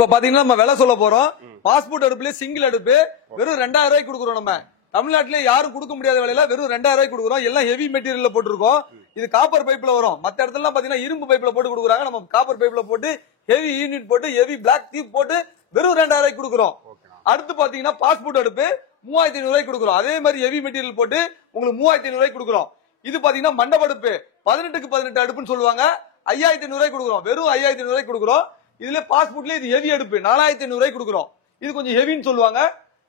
இப்ப பாத்தீங்கன்னா நம்ம விலை சொல்ல போறோம். பாஸ்போர்ட் அடுப்புல சிங்கிள் அடுப்பு வெறும் 2000 ரூபாய்க்கு கொடுக்குறோம். நம்ம தமிழ்நாட்டிலே யாரும் கொடுக்க முடியாத விலையில வெறும் 2000 ரூபாய்க்கு கொடுக்குறோம். எல்லாம் ஹெவி மெட்டீரியல்ல போட்டுருக்கோம். இது காப்பர் பைப்ல வரும். மத்த இடத்துல பாத்தீங்கன்னா இரும்பு பைப்ல போட்டு கொடுக்குறாங்க. நம்ம காப்பர் பைப்ல போட்டு ஹெவி யூனிட் போட்டு ஹெவி பிளாக் டியூப் போட்டு வெறும் 2000 ரூபாய்க்கு கொடுக்குறோம். அடுத்து பாத்தீங்கன்னா பாஸ்போர்ட் அடுப்பு 3500 ரூபாய்க்கு கொடுக்குறோம். அதே மாதிரி ஹெவி மெட்டீரியல் போட்டு உங்களுக்கு 3500 ரூபாய்க்கு கொடுக்குறோம். இது பாத்தீங்கன்னா மண்டப அடுப்பு 18க்கு 18 அடுப்புன்னு சொல்லுவாங்க. 5500 ரூபாய்க்கு கொடுக்குறோம். வெறும் 5500 ரூபாய்க்கு கொடுக்குறோம். இதுல பாஸ்போர்ட்ல இது ஹெவி அடுப்பு 4500 ரூபாய்க்கு கொடுக்குறோம். இது கொஞ்சம் ஹெவின்னு சொல்லுவாங்க.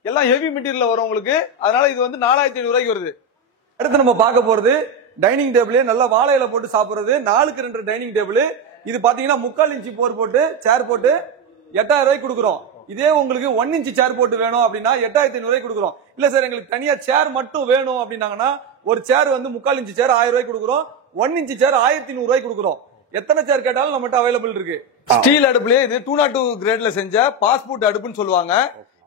எல்லாம் ஹெவி மெட்டீரியல் வரும் உங்களுக்கு. அதனால இது வந்து 4500 ரூபாய்க்கு வருது. அடுத்து நம்ம பார்க்க போறது டைனிங் டேபிள். நல்லா வாழையில போட்டு சாப்பிடுறது 4க்கு 2 டைனிங் டேபிள். இது பாத்தீங்கன்னா 3/4 இன்ச் போர் போட்டு சேர் போட்டு 8000 ரூபாய்க்கு கொடுக்குறோம். இதே உங்களுக்கு 1 இன்ச் சேர் போட்டு வேணும் அப்படின்னா 8500 ரூபாய்க்கு கொடுக்குறோம். இல்ல சார் எங்களுக்கு தனியா சேர் மட்டும் வேணும் அப்படின்னாங்கன்னா ஒரு சேர் வந்து 3/4 இன்ச் சேர் 1000 ரூபாய்க்கு கொடுக்குறோம். 1 இன்ச் சேர் 1100 ரூபாய்க்கு கொடுக்குறோம். எத்தனை சேர் கேட்டாலும் நம்மகிட்ட அவைலபிள் இருக்கு. ஸ்டீல் அடுப்புலயே இது 202 கிரேட்ல செஞ்ச பாஸ்போர்ட் அடுப்புன்னு சொல்லுவாங்க.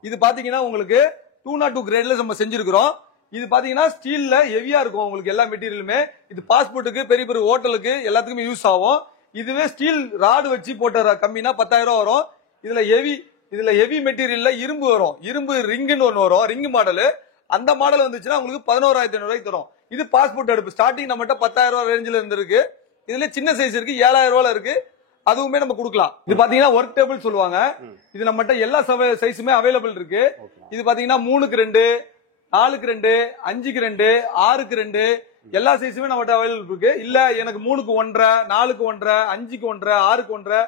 இது பாத்தீங்கன்னா உங்களுக்கு 202 கிரேட்ல நம்ம செஞ்சிருக்கிறோம். இது பாத்தீங்கன்னா ஸ்டீல்ல ஹெவியா இருக்கும் உங்களுக்கு எல்லா மெட்டீரியலுமே. இது பாஸ்போர்ட்டுக்கு பெரிய பெரிய ஹோட்டலுக்கு எல்லாத்துக்குமே யூஸ் ஆகும். இதுவே ஸ்டீல் ராடு வச்சு போட்ட கம்மினா 10000 ரூபாய் வரும். இதுல ஹெவி மெட்டீரியல்ல இரும்பு வரும். இரும்பு ரிங்குன்னு ஒன்னு வரும். Ring model. அந்த மாடல் வந்துச்சுன்னா உங்களுக்கு 11500 ரூபாய்க்கு தரும். இது பாஸ்போர்ட் அடுப்பு. ஸ்டார்டிங் நம்மகிட்ட 10000 ரூபாய் ரேஞ்சில இருக்கு. இதுல சின்ன சைஸ் இருக்கு 7000 ரூபாயில இருக்கு. அதுவுமே நம்ம கொடுக்கலாம். இது பாத்தீங்கன்னா ஒர்க் டேபிள் சொல்லுவாங்க. இது நம்மகிட்ட எல்லா சைஸுமே அவைலபிள் இருக்கு. இது பாத்தீங்கன்னா 3க்கு 2, 4க்கு 2, 5க்கு 2, 6க்கு 2 எல்லா சைஸுமே நம்மகிட்ட அவைலபிள் இருக்கு. இல்ல எனக்கு 3க்கு 1.5, 4க்கு 1.5, 5க்கு 1.5, 6க்கு 1.5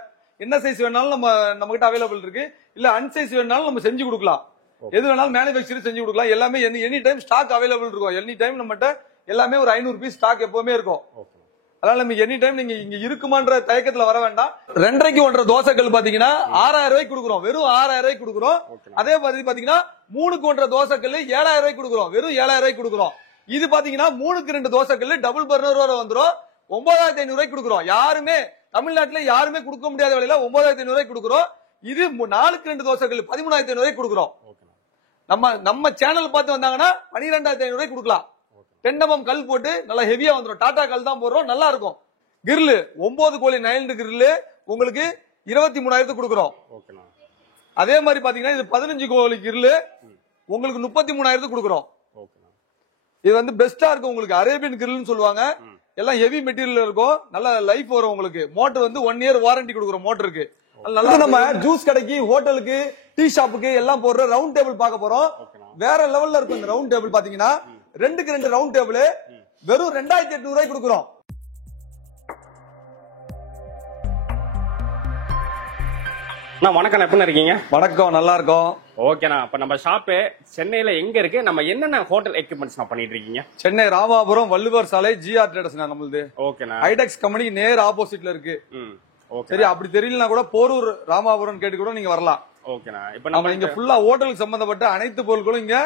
என்ன சைஸ் வேணாலும் நம்ம கிட்ட அவைலபிள் இருக்கு. இல்ல அன்சைஸ் வேணாலும் நம்ம செஞ்சு கொடுக்கலாம். எது வேணாலும் மேனுஃபேக்சர் செஞ்சு கொடுக்கலாம். எல்லாமே எனி டைம் ஸ்டாக் அவைலபிள் இருக்கும். எனி டைம் நம்மகிட்ட எல்லாமே ஒரு 500 பீஸ் ஸ்டாக் எப்பவுமே இருக்கும். அதனால நம்ம எனி டைம் நீங்க இங்க இருக்குமான்ற தயக்கத்துல வர வேண்டாம். 2.5க்கு 1.5 தோசைகள் பாத்தீங்கன்னா 6000 ரூபாய்க்கு கொடுக்குறோம். வெறும் 6000 ரூபாய்க்கு கொடுக்குறோம். அதே மாதிரி பாத்தீங்கன்னா 3க்கு 1.5 தோசைகள் 7000 ரூபாய்க்கு கொடுக்குறோம். வெறும் 7000 ரூபாய்க்கு கொடுக்குறோம். இது பாத்தீங்கன்னா 3க்கு 2 தோசைகள் டபுள் பர்னர் வர வந்துரும். 9500 ரூபாய்க்கு கொடுக்குறோம். யாருமே தமிழ்நாட்டுல யாருமே கொடுக்க முடியாத விலையில 9500 ரூபாய்க்கு கொடுக்குறோம். இது 4க்கு 2 தோசைகள் 13500 ரூபாய்க்கு கொடுக்குறோம். நம்ம சேனல் பார்த்து வந்தாங்கன்னா 12500 ரூபாய்க்கு கொடுக்கலாம். 10mm கல் போட்டு நல்லா ஹெவியா வந்துடும். டாடா கல் தான் போடுறோம். நல்லா இருக்கும். கிரில் 9 கோழி நைல்டு கிரில் உங்களுக்கு 23000 கொடுக்குறோம். அதே மாதிரி பாத்தீங்கன்னா இது 15 கோழி கிரில் உங்களுக்கு 33000 கொடுக்குறோம். இது வந்து பெஸ்டா இருக்கும் உங்களுக்கு. அரேபியன் கிரில்னு சொல்லுவாங்க. எல்லாம் ஹெவி மெட்டீரியல் இருக்கும். நல்ல லைஃப் வரும் உங்களுக்கு. மோட்டர் வந்து 1 இயர் வாரண்டி கொடுக்குறோம் மோட்டருக்கு. நல்லா நம்ம ஜூஸ் கடைக்கு ஹோட்டலுக்கு டீ ஷாப்புக்கு எல்லாம் போடுற ரவுண்ட் டேபிள் பார்க்க போறோம். வேற லெவல்ல இருக்கும் இந்த ரவுண்ட் டேபிள். பாத்தீங்கன்னா 2க்கு 2 ரவுண்ட் டேபிள் வெறும் 2800 ரூபாய்க்கு கொடுக்குறோம். வணக்கம், எப்படி இருக்கீங்க? வணக்கம், நல்லா இருக்கும். ஓகேண்ணா. அப்ப நம்ம ஷாப்பு சென்னையில எங்க இருக்கு? நம்ம என்னென்ன ஹோட்டல் எக்யூப்மெண்ட்ஸ் பண்ணிட்டு இருக்கீங்க? சென்னை ராமாபுரம் வள்ளுவர் சாலை ஜிஆர் ட்ரேடர்ஸ் நம்மளுது. ஓகேண்ணா. ஐடெக்ஸ் கம்பெனிக்கு நேர் ஆப்போசிட்ல இருக்கு. சரி, அப்படி தெரியலனா கூட போரூர் ராமாபுரம் கேட்டு கூட நீங்க வரலாம். ஓகேண்ணா. இப்ப நம்ம இங்க ஃபுல்லா ஹோட்டலுக்கு சம்பந்தப்பட்ட அனைத்து பொருட்களும் இங்க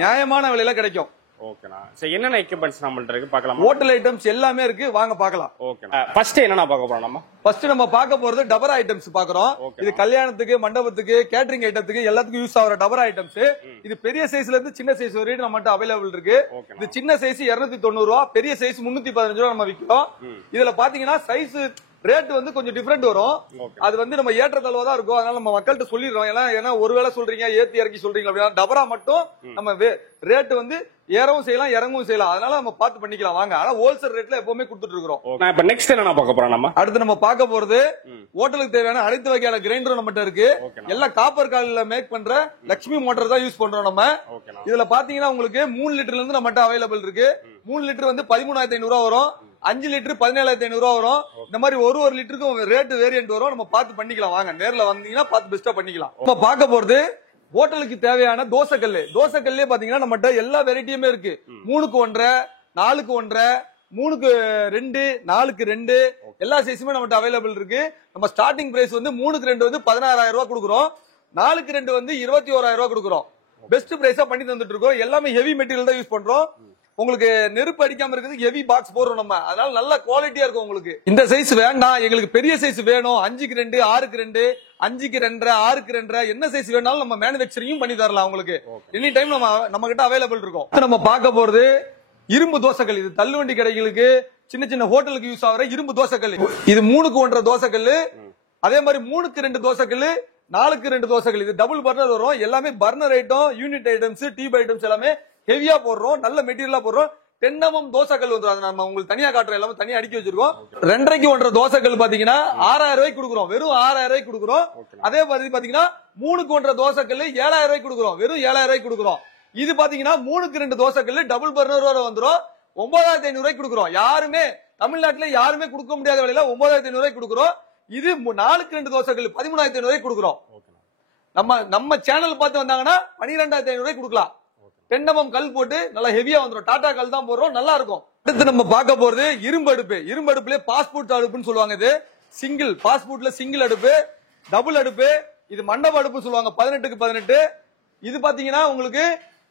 நியாயமான விலையில கிடைக்கும். ஓகேண்ணா. சரி, என்னென்ன எக்யூப்மெண்ட்ஸ் நம்மள்ட்ட இருக்கு பார்க்கலாம். ஹோட்டல் ஐட்டம்ஸ் எல்லாமே இருக்கு, வாங்க பார்க்கலாம். ஓகேண்ணா. ஃபர்ஸ்ட் என்னன்னா பார்க்க போறோம் நம்ம? ஃபர்ஸ்ட் நம்ம பார்க்க போறது டபரா ஐட்டம்ஸ் பார்க்கறோம். இது கல்யாணத்துக்கு, மண்டபத்துக்கு, கேட்டரிங் ஐட்டத்துக்கு எல்லாத்துக்கும் யூஸ் ஆகுற டபரா ஐட்டம்ஸ். இது பெரிய சைஸ்ல இருந்து சின்ன சைஸ் வரைக்கும் நம்மகிட்ட அவைலபிள் இருக்கு. இது சின்ன சைஸ் 290 ரூபா, பெரிய சைஸ் 315 ரூபா நம்ம விக்கிறோம். இதுல பாத்தீங்கன்னா சைஸ் ரேட் வந்து கொஞ்சம் டிஃபரெண்ட் வரும். அது வந்து நம்ம ஏற்றத்தாழ்வா தான் இருக்கும். அதனால நம்ம மக்கள்கிட்ட சொல்லிடுறோம். ஏன்னா ஒருவேளை சொல்றீங்க ஏத்தி இறக்கி சொல்றீங்க அப்படின்னா டபரா மட்டும் நம்ம ரேட் வந்து ஏறவும் செய்யலாம் இறங்கவும் செய்யலாம். அதனால நம்ம பார்த்து பண்ணிக்கலாம் வாங்க. ஆனா ஹோல்சேல் ரேட்ல எப்பவுமே கொடுத்துட்டு இருக்கோம். இப்ப நெக்ஸ்ட் என்ன பார்க்க போறோம் நம்ம? அடுத்து நம்ம பார்க்க போறது ஹோட்டலுக்கு தேவையான அனைத்து வகையான கிரைண்டரும் நம்மகிட்ட இருக்கு. எல்லாம் காப்பர் கால்ல மேக் பண்ற லட்சுமி மோட்டார் தான் யூஸ் பண்றோம் நம்ம. இதுல பாத்தீங்கன்னா உங்களுக்கு 3 லிட்டர்ல இருந்து நம்மகிட்ட அவைலபிள் இருக்கு. 3 லிட்டர் வந்து 13500 ரூபா வரும். 5 லிட்டர் 17500 ரூபா வரும். இந்த மாதிரி ஒரு லிட்டருக்கும் ரேட் வேரியன்ட் வரும். நம்ம பார்த்து பண்ணிக்கலாம் வாங்க. நேர்ல வந்தீங்கன்னா பார்த்து பெஸ்டா பண்ணிக்கலாம். நம்ம பார்க்க போறது ஹோட்டலுக்கு தேவையான தோசைக்கல்லு. தோசைக்கல்லே பாத்தீங்கன்னா நம்மகிட்ட எல்லா வெரைட்டியுமே இருக்கு. 3க்கு 1.5, 4க்கு 1.5, 3க்கு 2, 4க்கு 2 எல்லா சைஸுமே நம்மகிட்ட அவைலபிள் இருக்கு. நம்ம ஸ்டார்டிங் பிரைஸ் வந்து 3க்கு 2 வந்து 16000 ரூபாய் கொடுக்குறோம். 4க்கு 2 வந்து 21000 ரூபாய் கொடுக்குறோம். பெஸ்ட் பிரைஸா பண்ணி தந்துட்டு இருக்கோம். எல்லாமே ஹெவி மெட்டீரியல் தான் யூஸ் பண்றோம். உங்களுக்கு நெருப்பு அடிக்காம இருக்கிறதுக்கு ஹெவி பாக்ஸ் போடுறோம் நம்ம. அதனால நல்ல குவாலிட்டியா இருக்கும் உங்களுக்கு. இந்த சைஸ் வேண்டாம் எங்களுக்கு பெரிய சைஸ் வேணும் 5க்கு 2, 6க்கு 2, 5க்கு 2, 6க்கு 2 என்ன சைஸ் வேணாலும் நம்ம மேனுஃபேக்சரிங் பண்ணி தரலாம் உங்களுக்கு. எனி டைம் நம்ம கிட்ட அவைலபிள் இருக்கும். நம்ம பார்க்க போறது இரும்பு தோசைக்கல். இது தள்ளுவண்டி கடைகளுக்கு சின்ன சின்ன ஹோட்டலுக்கு யூஸ் ஆகிற இரும்பு தோசைக்கல். இது 3க்கு 1.5 தோசைக்கல். அதே மாதிரி 3க்கு 2 தோசைக்கல், 4க்கு 2 தோசைகள். இது டபுள் பர்னர் வரும். எல்லாமே burner item, unit items, tube items எல்லாமே ஹெவியா போடுறோம். நல்ல மெட்டீரியலா போடுறோம். 10 mm தோசைகள் வந்துரும். அது நம்ம உங்களுக்கு தனியா காட்டுறோம். எல்லாமே தனியா அடுக்கி வச்சிருக்கோம். 2.5க்கு 1.5 தோசைகள் பாத்தீங்கன்னா 6000 ரூபாய்க்கு கொடுக்குறோம். வெறும் 6000 ரூபாய்க்கு கொடுக்குறோம். அதே மாதிரி பாத்தீங்கன்னா 3க்கு 1.5 தோசைகள் 7000 ரூபாய்க்கு கொடுக்குறோம். வெறும் 7000 ரூபாய்க்கு கொடுக்குறோம். இது பாத்தீங்கன்னா 3க்கு 2 தோசைகள் டபுள் பர்னர் வர வந்துரும். 9500 ரூபாய்க்கு கொடுக்குறோம். யாருமே தமிழ்நாட்டுல யாருமே கொடுக்க முடியாத விலையில 9500 ரூபாய்க்கு கொடுக்குறோம். இது 4க்கு 2 தோசைகள் 13500 ரூபாய்க்கு கொடுக்குறோம். நம்ம சேனல் பார்த்து வந்தாங்கன்னா 12500 ரூபாய்க்கு கொடுக்கலாம். 10 mm கல் போட்டு நல்லா ஹெவியா வந்துரும். டாடா கல் தான் போடுறோம். நல்லா இருக்கும். அடுத்து நம்ம பார்க்க போறது இரும்பு அடுப்பு. இரும்பு அடுப்புல பாஸ்போர்ட் அடுப்புன்னு சொல்லுவாங்க. இது சிங்கிள் பாஸ்போர்ட்ல சிங்கிள் அடுப்பு, டபுள் அடுப்பு. இது மண்டப அடுப்பு சொல்லுவாங்க. 18க்கு 18. இது பாத்தீங்கன்னா உங்களுக்கு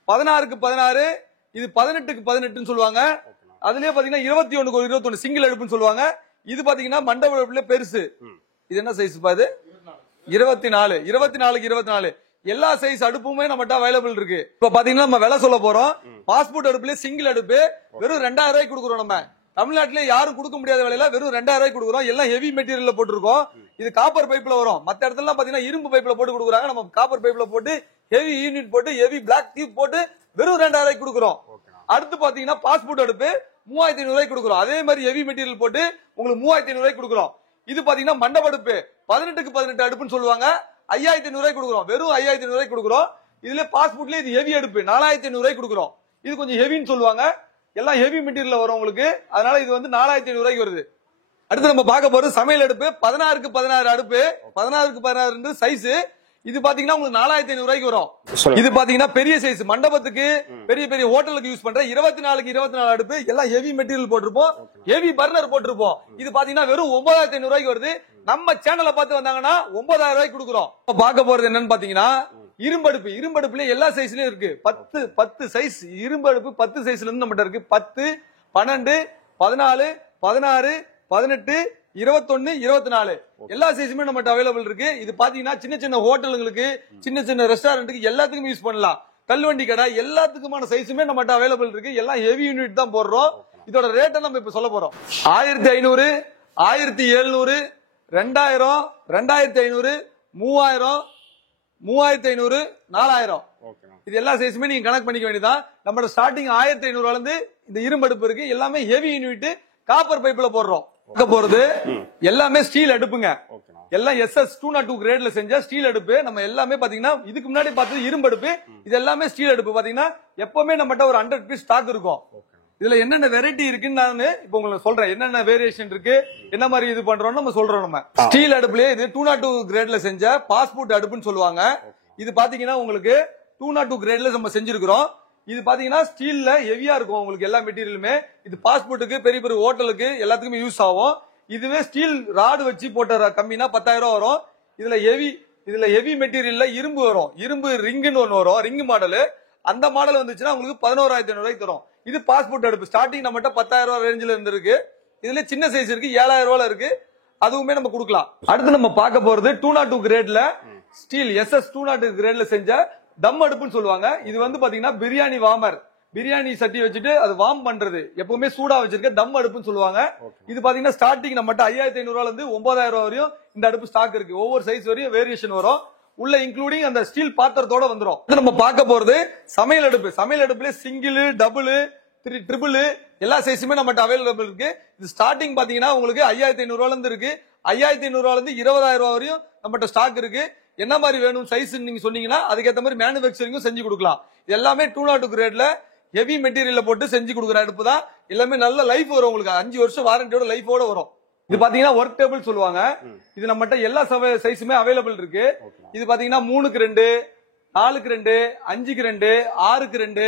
16க்கு 16. இது 18க்கு 18ன்னு சொல்லுவாங்க. அதுலயே பாத்தீங்கன்னா 21க்கு 21 சிங்கிள் அடுப்புன்னு சொல்லுவாங்க. இது பாத்தீங்கன்னா மண்டப அடுப்புல பெருசு. இது என்ன சைஸ் பாது? 24. 24க்கு 24. எல்லா சைஸ் அடுப்புமே நம்மகிட்ட அவைலபிள் இருக்கு. இப்ப பாத்தீங்கன்னா நம்ம விலை சொல்ல போறோம். பாஸ்போர்ட் அடுப்புல சிங்கிள் அடுப்பு வெறும் 2000 ரூபாய்க்கு கொடுக்குறோம். நம்ம தமிழ்நாட்டுல யாரும் கொடுக்க முடியாத விலையில வெறும் 2000 ரூபாய்க்கு கொடுக்குறோம். எல்லாம் ஹெவி மெட்டீரியல்ல போட்டுருக்கோம். இது காப்பர் பைப்ல வரும். மத்த இடத்துல பாத்தீங்கன்னா இரும்பு பைப்ல போட்டு கொடுக்குறாங்க. நம்ம காப்பர் பைப்ல போட்டு ஹெவி யூனிட் போட்டு ஹெவி பிளாக் டியூப் போட்டு வெறும் 2000 ரூபாய்க்கு கொடுக்குறோம். அடுத்து பாத்தீங்கன்னா பாஸ்போர்ட் அடுப்பு 3500 ரூபாய்க்கு கொடுக்குறோம். அதே மாதிரி ஹெவி மெட்டீரியல் போட்டு உங்களுக்கு 3500 ரூபாய்க்கு கொடுக்குறோம். இது பாத்தீங்கன்னா மண்டப அடுப்பு 18க்கு 18 அடுப்புன்னு சொல்லுவாங்க. 5500 ரூபாய்க்கு கொடுக்குறோம். வெறும் 5500 ரூபாய்க்கு கொடுக்குறோம். இதுல பாஸ்போர்ட்ல இது ஹெவி அடுப்பு 4500 ரூபாய்க்கு கொடுக்குறோம். இது கொஞ்சம் ஹெவின்னு சொல்லுவாங்க. எல்லாம் ஹெவி மெட்டீரியல் வரும் உங்களுக்கு. அதனால இது வந்து 4500 ரூபாய்க்கு வருது. அடுத்து நம்ம பார்க்க போறது சமையல் அடுப்பு 16க்கு 16 அடுப்பு. 16க்கு 16 சைஸ். இது பாத்தீங்கன்னா உங்களுக்கு 4500 ரூபாய்க்கு வரும். இது பாத்தீங்கன்னா பெரிய சைஸ் மண்டபத்துக்கு பெரிய பெரிய ஹோட்டலுக்கு யூஸ் பண்ற 24க்கு 24 அடுப்பு. எல்லாம் ஹெவி மெட்டீரியல் போட்டிருப்போம். ஹெவி பர்னர் போட்டிருப்போம். இது பாத்தீங்கன்னா வெறும் 9500 ரூபாய்க்கு வருது. நம்ம சேனலை பார்த்து வந்தாங்கன்னா 9000 ரூபாய்க்கு கொடுக்குறோம். பார்க்க போறது என்னன்னு பாத்தீங்கன்னா இரும்படுப்பு. இரும்படுப்புல எல்லா சைஸ்லயும் இருக்கு. 10 சைஸ் இரும்படுப்பு 10 சைஸ்ல இருந்து நம்மகிட்ட இருக்கு. 10, 12, 14, 16, 18, 21, 24 எல்லா சைஸுமே நம்மகிட்ட அவைலபிள் இருக்கு. இது பாத்தீங்கன்னா சின்ன சின்ன ஹோட்டலுங்களுக்கு, சின்ன சின்ன ரெஸ்டாரண்ட்டுக்கு எல்லாத்துக்கும் யூஸ் பண்ணலாம். தள்ளுவண்டி கடை எல்லாத்துக்குமான சைஸுமே நம்மகிட்ட அவைலபிள் இருக்கு. எல்லாம் ஹெவி யூனிட் தான் போடுறோம். இதோட ரேட்டை நம்ம இப்ப சொல்ல போறோம். 1500, 1700, 2000, 2500, 3000, 3500, 4000 இது எல்லா சைஸுமே நீங்க கனெக்ட் பண்ணிக்க வேண்டியதான். நம்ம ஸ்டார்டிங் 1500 இருந்து இந்த இரும்படுப்பு இருக்கு. எல்லாமே ஹெவி யூனிட் காப்பர் பைப்ல போடுறோம். போறது எல்லாமே ஸ்டீல் அடுப்புங்க. எல்லாம் SS 202 கிரேட்ல செஞ்ச ஸ்டீல் அடுப்பு. நம்ம எல்லாமே பாத்தீங்கன்னா இதுக்கு முன்னாடி பார்த்தது இரும்பு அடுப்பு. இது எல்லாமே ஸ்டீல் அடுப்பு. பாத்தீங்கன்னா எப்பவுமே நம்மகிட்ட ஒரு 100 பீஸ் ஸ்டாக் இருக்கும். இதுல என்னென்ன வெரைட்டி இருக்குன்னு நான் இப்ப உங்களுக்கு சொல்றேன். என்னென்ன வேரியேஷன் இருக்கு, என்ன மாதிரி இது பண்றோம் நம்ம சொல்றோம். நம்ம ஸ்டீல் அடுப்புலயே இது 202 கிரேட்ல செஞ்ச பாஸ்போர்ட் அடுப்புன்னு சொல்லுவாங்க. இது பாத்தீங்கன்னா உங்களுக்கு 202 கிரேட்ல நம்ம செஞ்சிருக்கிறோம். இது பாத்தீங்கன்னா ஸ்டீல்ல ஹெவியா இருக்கும் உங்களுக்கு எல்லா மெட்டீரியலுமே. இது பாஸ்போர்ட்டுக்கு பெரிய பெரிய ஹோட்டலுக்கு எல்லாத்துக்குமே யூஸ் ஆகும். இதுவே ஸ்டீல் ராடு வச்சு போட்ட கம்மினா 10000 ரூபாய் வரும். இதுல ஹெவி மெட்டீரியல்ல இரும்பு வரும். இரும்பு ரிங்குன்னு ஒன்னு வரும். Ring model. அந்த மாடல் வந்துச்சுன்னா உங்களுக்கு 11500 ரூபாய்க்கு தரும். இது பாஸ்போர்ட் அடுப்பு. ஸ்டார்டிங் நம்மகிட்ட 10000 ரூபாய் ரேஞ்சில இருந்து இருக்கு. இதுல சின்ன சைஸ் இருக்கு. 7000 ரூபாய் இருக்கு. அதுவுமே நம்ம கொடுக்கலாம். அடுத்து நம்ம பார்க்க போறது 202 கிரேட்ல ஸ்டீல் SS 202 கிரேட்ல செஞ்ச தம் அடுப்புன்னு சொல்லுவாங்க. இது வந்து பாத்தீங்கன்னா பிரியாணி வார்மர். பிரியாணி சட்டி வச்சுட்டு அது வார்ம் பண்றது எப்பவுமே சூடா வச்சிருக்க தம் அடுப்புன்னு சொல்லுவாங்க. இது பாத்தீங்கன்னா ஸ்டார்டிங் நம்மகிட்ட 5500 ரூபாயில இருந்து 9000 ரூபாய் வரையும் இந்த அடுப்பு ஸ்டாக் இருக்கு. ஒவ்வொரு சைஸ் வரையும் வேரியேஷன் வரும். உள்ள இன்க்ளூடிங் அந்த ஸ்டீல் பாத்திரத்தோட வந்துரும். நம்ம பார்க்க போறது சமையல் அடுப்பு. சமையல் அடுப்புல சிங்கிள், டபுள், ட்ரிபிள் எல்லா சைஸுமே நம்மகிட்ட அவைலபிள் இருக்கு. இது ஸ்டார்டிங் பாத்தீங்கன்னா உங்களுக்கு 5500 ரூபாயில இருந்து இருக்கு. 5500 ரூபாயில இருந்து 20000 ரூபாய் வரையும் நம்மகிட்ட ஸ்டாக் இருக்கு. என்ன மாதிரி வேணும் சைஸ் நீங்க சொன்னீங்கன்னா அதுக்கேற்ற மாதிரி மேனுபேக்சரிங்கும் செஞ்சு கொடுக்கலாம். இது எல்லாமே 202 கிரேட்ல ஹெவி மெட்டீரியல்ல போட்டு செஞ்சு கொடுக்குற அடுப்பு தான். எல்லாமே நல்ல லைஃப் வரும் உங்களுக்கு. 5 வருஷம் வாரண்டியோட லைஃபோட வரும். இது பாத்தீங்கன்னா ஒர்க் டேபிள் சொல்லுவாங்க. இது நம்மகிட்ட எல்லா சைஸுமே அவைலபிள் இருக்கு. இது பாத்தீங்கன்னா 3க்கு 2, 4க்கு 2, 5க்கு 2, 6க்கு 2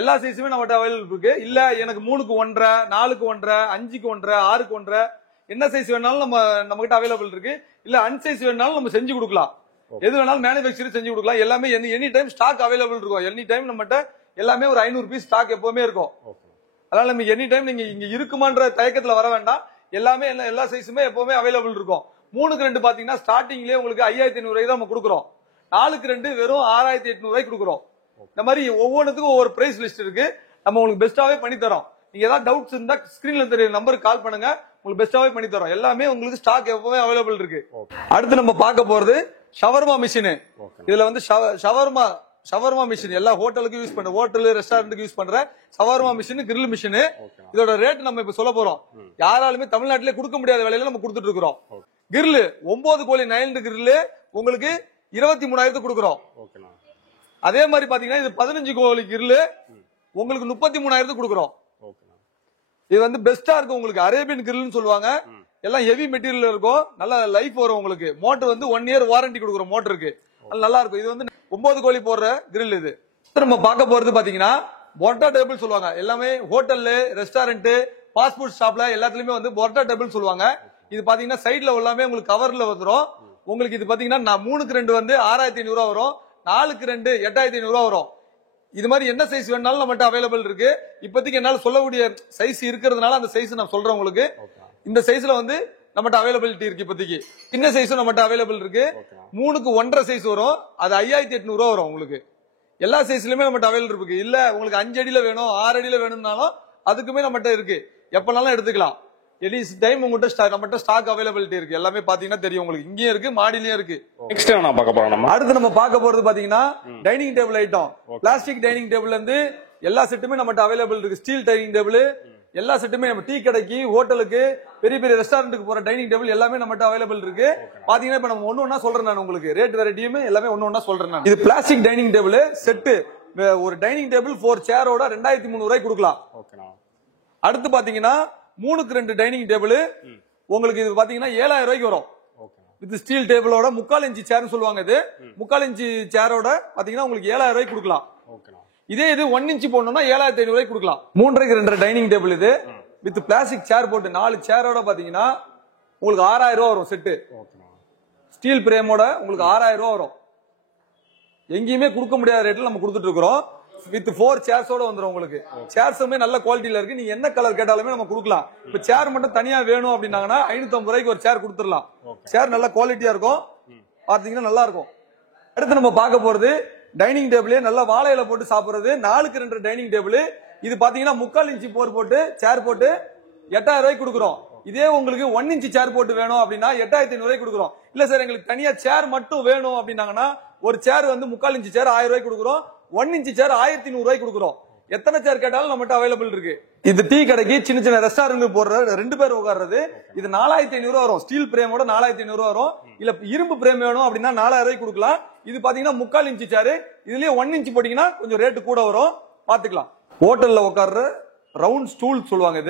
எல்லா சைஸுமே நம்மகிட்ட அவைலபிள் இருக்கு. இல்ல எனக்கு 3க்கு 1.5, 4க்கு 1.5, 5க்கு 1.5, 6க்கு 1.5 என்ன சைஸ் வேணாலும் நம்ம கிட்ட அவைலபிள் இருக்கு. இல்ல அன்சைஸ் வேணாலும் நம்ம செஞ்சு கொடுக்கலாம். எது வேணாலும் மேனுபேக்சர் செஞ்சு கொடுக்கலாம். எல்லாமே எனி டைம் ஸ்டாக் அவைலபிள் இருக்கும். எனி டைம் நம்மகிட்ட எல்லாமே ஒரு 500 பீஸ் ஸ்டாக் எப்பவுமே இருக்கும். அதனால நம்ம எனி டைம் நீங்க இங்க இருக்குமான்ற தயக்கத்துல வர வேண்டாம். எல்லாமே எல்லா சைஸுமே எப்பவுமே அவைலபிள் இருக்கும். 3க்கு 2 பாத்தீங்கன்னா ஸ்டார்டிங்லயே உங்களுக்கு 5500 ரூபாய் தான் நம்ம கொடுக்குறோம். 4க்கு 2 வெறும் 6800 ரூபாய்க்கு கொடுக்குறோம். இந்த மாதிரி ஒவ்வொன்றுத்துக்கும் ஒவ்வொரு பிரைஸ் லிஸ்ட் இருக்கு. நம்ம உங்களுக்கு பெஸ்டாவே பண்ணி தரோம். நீங்க ஏதாவது டவுட்ஸ் இருந்தா ஸ்கிரீன்ல தெரிய நம்பருக்கு கால் பண்ணுங்க. உங்களுக்கு பெஸ்டாவே பண்ணி தரோம். எல்லாமே உங்களுக்கு ஸ்டாக் எப்பவுமே அவைலபிள் இருக்கு. அடுத்து நம்ம பார்க்க போறது ஷவர்மா மிஷின். இதுல வந்து ஷவர்மா மிஷின் எல்லா ஹோட்டலுக்கும் யூஸ் பண்ற, ஹோட்டல் ரெஸ்டாரண்ட்டுக்கு யூஸ் பண்ற ஷவர்மா மிஷின், கிரில் மிஷின். இதோட ரேட் நம்ம இப்ப சொல்ல போறோம். யாராலுமே தமிழ்நாட்டிலே கொடுக்க முடியாத விலையில நம்ம கொடுத்துட்டு இருக்கிறோம். கிரில் 9 கோழி நைல்டு கிரில் உங்களுக்கு 23,000 கொடுக்குறோம். அதே மாதிரி பாத்தீங்கன்னா இது 15 கோழி கிரில் உங்களுக்கு 33,000 கொடுக்குறோம். இது வந்து பெஸ்டா இருக்கும் உங்களுக்கு. அரேபியன் கிரில்னு சொல்லுவாங்க. எல்லாம் ஹெவி மெட்டீரியல் இருக்கும், நல்ல லைஃப் வரும் உங்களுக்கு. மோட்டர் வந்து 1 இயர் வாரண்டி கொடுக்குறோம் மோட்டருக்கு, நல்லா இருக்கும். இது வந்து 9 கோழி போடுற கிரில். இது நம்ம பார்க்க போறது பாத்தீங்கன்னா பொரோட்டா டேபிள் சொல்லுவாங்க. எல்லாமே ஹோட்டல்ல, ரெஸ்டாரண்ட், ஃபாஸ்ட் ஃபுட் ஷாப்ல எல்லாத்துலயுமே வந்து பொரோட்டா டேபிள் சொல்லுவாங்க. இது பாத்தீங்கன்னா சைட்ல எல்லாமே உங்களுக்கு கவர்ல வந்துடும். உங்களுக்கு இது பாத்தீங்கன்னா 3க்கு 2 வந்து 6,500 வரும், 4க்கு 2 8,500 வரும். இது மாதிரி என்ன சைஸ் வேணாலும் நம்மகிட்ட அவைலபிள் இருக்கு. இப்போதைக்கு என்னால சொல்லக்கூடிய சைஸ் இருக்கிறதுனால அந்த சைஸ் நான் சொல்றேன் உங்களுக்கு. இந்த சைஸ்ல வந்து நம்மகிட்ட அவைலபிலிட்டி இருக்கு. இப்போதைக்கு சின்ன சைஸும் நம்மகிட்ட அவைலபிள் இருக்கு. 3க்கு 1.5 சைஸ் வரும், அது 5,800 வரும் உங்களுக்கு. எல்லா சைஸ்லயுமே நம்மகிட்ட அவைலபிள் இருக்கு. இல்ல உங்களுக்கு 5 அடியில வேணும், 6 அடியில வேணும்னாலும் அதுக்குமே நம்மகிட்ட இருக்கு. எப்பனாலும் எடுத்துக்கலாம். எனி டைம் உங்ககிட்ட நம்மகிட்ட ஸ்டாக் அவைலபிலிட்டி இருக்கு. எல்லாமே பாத்தீங்கன்னா தெரியும் உங்களுக்கு. இங்கேயும் இருக்கு, மாடியிலயும் இருக்கு. நெக்ஸ்ட் நான் பார்க்க போறோம். அடுத்து நம்ம பார்க்க போறது பாத்தீங்கன்னா dining table item. Plastic dining table இருந்து எல்லா செட்டுமே நம்மகிட்ட அவைலபிள் இருக்கு. ஸ்டீல் டைனிங் டேபிள் எல்லா செட்டுமே நம்ம டீ கடைக்கு, ஹோட்டலுக்கு, பெரிய பெரிய ரெஸ்டாரண்ட்டுக்கு போற டைனிங் டேபிள் எல்லாமே நம்மகிட்ட அவைலபிள் இருக்கு. பாத்தீங்கன்னா இப்ப நம்ம ஒண்ணு ஒண்ணா சொல்றேன் நான் உங்களுக்கு. ரேட் வெரைட்டியுமே எல்லாமே ஒண்ணு ஒண்ணா சொல்றேன் நான். இது பிளாஸ்டிக் டைனிங் டேபிள் செட்டு. ஒரு டைனிங் டேபிள் 4 சேரோட 2,300 கொடுக்கலாம். அடுத்து பாத்தீங்கன்னா 3க்கு 2 டைனிங் டேபிள் உங்களுக்கு இது பாத்தீங்கன்னா 7,000 வரும். இது ஸ்டீல் டேபிளோட 3/4 இன்ச் சேர் சொல்லுவாங்க. இது 3/4 இன்ச் சேரோட பாத்தீங்கன்னா உங்களுக்கு 7,000 கொடுக்கலாம். இதே இது 1 இன்ச் போடணும்னா 7,500 கொடுக்கலாம். 3க்கு 2 டைனிங் டேபிள் இது வித் பிளாஸ்டிக் சேர் போட்டு 4 சேரோட பாத்தீங்கன்னா உங்களுக்கு 6,000 வரும் செட்டு. ஸ்டீல் பிரேமோட உங்களுக்கு 6,000 வரும். எங்கேயுமே கொடுக்க முடியாத ரேட்ல நம்ம கொடுத்துட்டு இருக்கிறோம். வித் 4 சேர்ஸோட வந்துடும் உங்களுக்கு. சேர்ஸுமே நல்ல குவாலிட்டியில இருக்கு. நீங்க என்ன கலர் கேட்டாலுமே நம்ம கொடுக்கலாம். இப்ப சேர் மட்டும் தனியா வேணும் அப்படின்னாங்கன்னா 550 ஒரு சேர் கொடுத்துடலாம். சேர் நல்ல குவாலிட்டியா இருக்கும், பாத்தீங்கன்னா நல்லா இருக்கும். அடுத்து நம்ம பார்க்க போறது டைனிங் டேபிள். நல்லா வாழையில போட்டு சாப்பிடுறது 4க்கு 2 டைனிங் டேபிள். இது பாத்தீங்கன்னா 3/4 இன்ச் போர் போட்டு சேர் போட்டு 8,000 கொடுக்குறோம். இதே உங்களுக்கு 1 இன்ச் சேர் போட்டு வேணும் அப்படின்னா 8,500 கொடுக்குறோம். இல்ல சார் எங்களுக்கு தனியா சேர் மட்டும் வேணும் அப்படின்னாங்கன்னா ஒரு சேர் வந்து 3/4 இன்ச் சேர் 1,000 கொடுக்குறோம். 1 இன்ச் சேர் 1,100 கொடுக்குறோம். எத்தனை சேர் கேட்டாலும் நம்மகிட்ட அவைலபிள் இருக்கு. இது டீ கடைக்கு, சின்ன சின்ன ரெஸ்டாரண்ட் போடுற 2 பேர் உட்கார்றது. இது 4,500 வரும். ஸ்டீல் பிரேமோட 4,500 வரும். இல்ல இரும்பு பிரேம் வேணும் அப்படின்னா 4,000 கொடுக்கலாம். இது பாத்தீங்கன்னா 3/4 இன்ச் சேர். இதுலயே 1 இன்ச் போட்டீங்கன்னா கொஞ்சம் ரேட்டு கூட வரும், பாத்துக்கலாம். ஹோட்டல்ல உட்கார்ற ரவுண்ட் ஸ்டூல் சொல்லுவாங்க.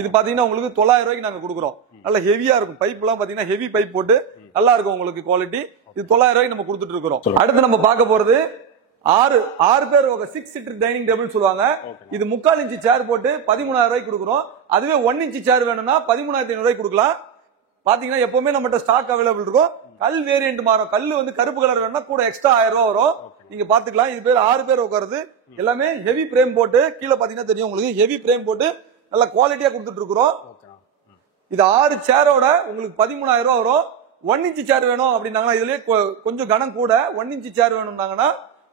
இது பாத்தீங்கன்னா உங்களுக்கு 9,000 நாங்க கொடுக்குறோம். நல்ல ஹெவியா இருக்கும். பைப் எல்லாம் பாத்தீங்கன்னா ஹெவி பைப் போட்டு நல்லா இருக்கும் உங்களுக்கு குவாலிட்டி. இது 9,000 நம்ம கொடுத்துட்டு இருக்கிறோம். அடுத்து நம்ம பார்க்க போறது 6 பேர் 6 சீட்டர் டைனிங் டேபிள் சொல்லுவாங்க. இது 3/4 இன்ச் சேர் போட்டு 13,000 கொடுக்குறோம். அதுவே 1 இன்ச் சேர் வேணும்னா 13,500 கொடுக்கலாம். பாத்தீங்கன்னா எப்பவுமே நம்மகிட்ட ஸ்டாக் அவைலபிள் இருக்கும். கல் வேரியன்ட் மாறும். கல் வந்து கருப்பு கலர் வேணும்னா கூட எக்ஸ்ட்ரா 1000 வரும். நீங்க பாத்துக்கலாம். இது பேர் 6 பேர் உட்காருது. எல்லாமே ஹெவி பிரேம் போட்டு, கீழே பாத்தீங்கன்னா தெரியும் உங்களுக்கு, ஹெவி பிரேம் போட்டு நல்ல குவாலிட்டியா கொடுத்துட்டு இருக்கிறோம். இது 6 சேரோட உங்களுக்கு 13,000 வரும். 1 இன்ச் சேர் வேணும் அப்படின்னாங்கன்னா இதுலயே கொஞ்சம் கனம் கூட 1 இன்ச் சேர் வேணும்னாங்கன்னா